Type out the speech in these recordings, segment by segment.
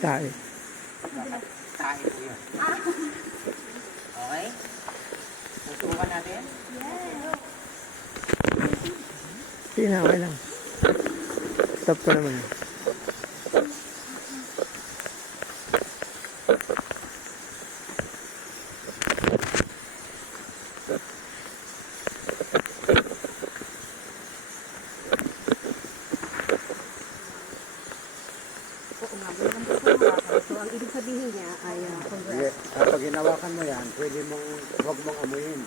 Tae. Tae po yun. Okay? Tutukan natin? Sige na, okay lang. Stop ko naman. So, ang ibig sabihin niya ay Sige, kapag hinawakan mo yan, pwede mong, huwag mong amuyin.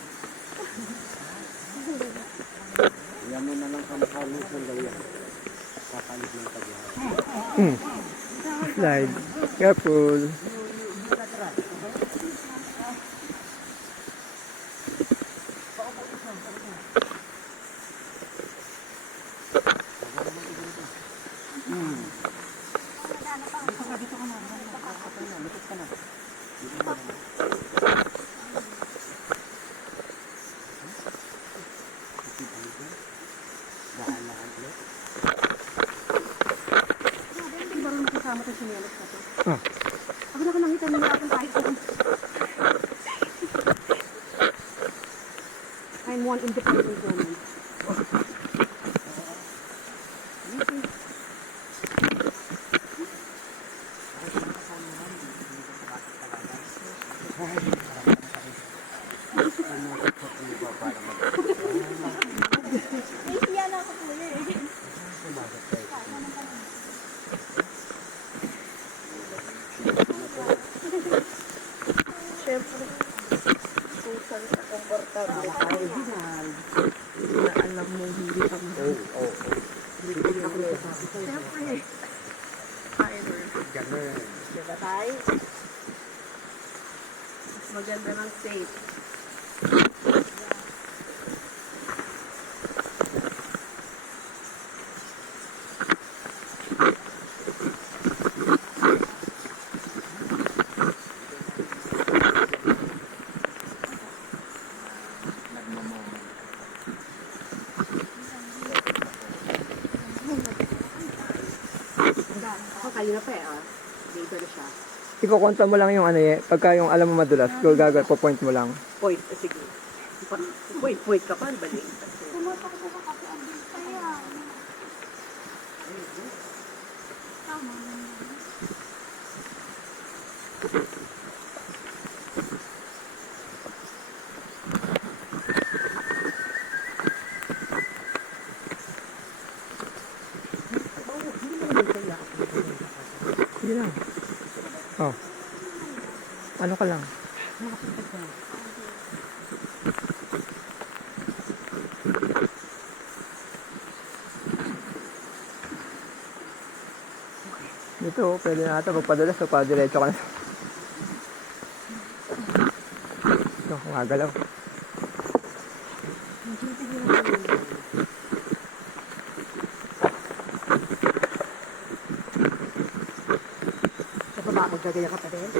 Yan mo na lang kamakalis ng gawin. Kakalis ng tagyahan. Slide. Careful. marunong kasama sa sinelas na to. Ah. Ako na nakita nila akong kahit saan. I'm one independent woman. Siyempre, susang sa komportable. Na alam mo, hindi ka mo. Siyempre. Fiber. Diba tayo? Mas maganda ng safe. Ako kayo na pa eh, dito na siya. Ikukonta mo lang yung ano eh. Pagka yung alam mo madulas, gagawin po point mo lang. Point, sige. Point ka pa, balik. Sige lang. Oh. Ano ka lang? Dito, pwede na ata. Pagpadulas, pagpadiretso ka na. Ito, kumagalaw. Sa baba, magagaya ka pa din.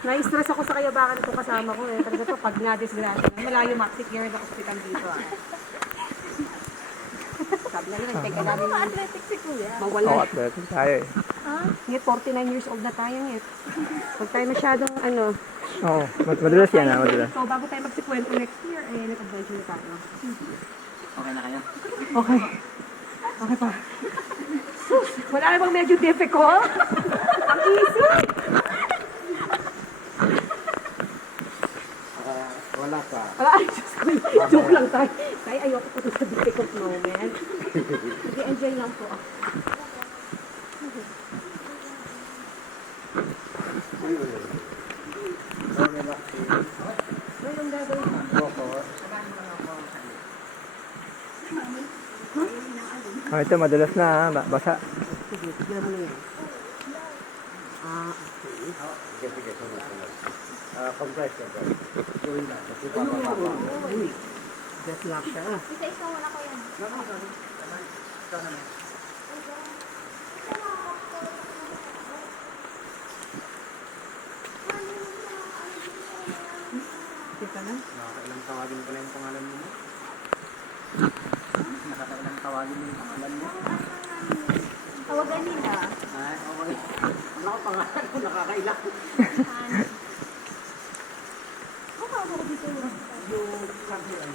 Na-stress ako sa kayabangan itong kasama ko eh. Talaga to, pag na-disgrasya. Malayo mag-secure na hospital dito ah. Sabi na nila, teka namin Athletic si Kuya. mawala. Oo, athletic tayo eh. Ngit, 49 years old na tayo ngit. Huwag tayo masyadong ano. Oo, madulas yan ah, madulas. So, bago tayo magsikwento next year, eh, nag-adventure na tayo. Okay na kayo? Okay. Okay pa. Sus, wala namang medyo difficult. Ang easy. Wala pa. Wala, ay, Diyos ko. Joke lang tayo. Tayo, ayoko po sa difficult moment. Sige, enjoy lang po. Ano yung gagawin ko? Oh, ito, madulas na ah, basa. Sige, tignan mo na yan. Okay. Sige, sunod. Compress ka ba? Gawin na. Kasi bababa. Uy, just lock siya. Isa-isa wala ko yan. Ikaw naman. Teka lang. Nakakailang tawagin pala yung pangalan mo. Nakakailang tawagin mo yung pangalan mo. Tawagan nila. Ay, okay. Ano ka pangalan ko? Nakakailang. Yung sabi ay.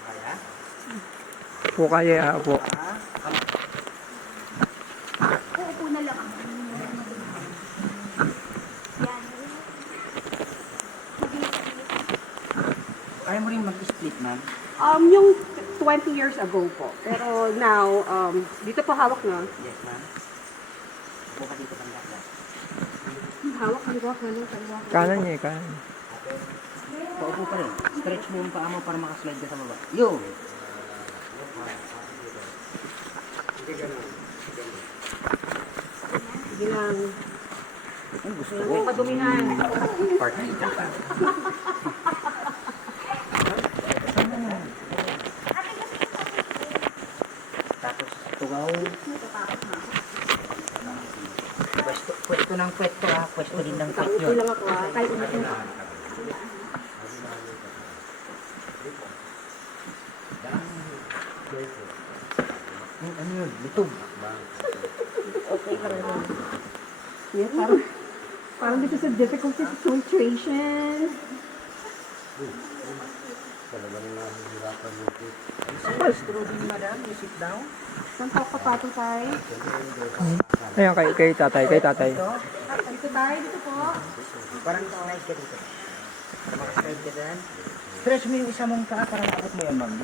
Kaya? Po kaya po. Uupo na lang ako. Yan. Kaya mo rin mag-split, ma'am? Yung 20 years ago po. Pero now, dito po hawak na. Yes, ma'am. Upo ka dito pang laklas. Hawak, kaliwa, kanan, kaliwa. Kanan niya eh, kanan. Paupo pa rin. Stretch mo yung paa mo para makaslide ka sa baba. Yo! Sige lang. Ang gusto Wala ko. nang kadumihan. Partita ka. Tapos tugaw. Pwesto ng pwesto ha. Pwesto din ng pwesto Upo yun. lang ako ha. Kahit umupo. Ano yun? Lutog. Okay lang yun. Yeah, parang this is a difficult situation. Talagang nahihirapan mo po. Gusto din madam, you sit down. Saan pa papato tayo? Ayun, kay tatay, kay tatay. Ito, Dito tayo, dito po. parang slide ka dito. Para makaslide ka dyan. Stretch mo yung isa mong paa para maabot mo yan, ma'am.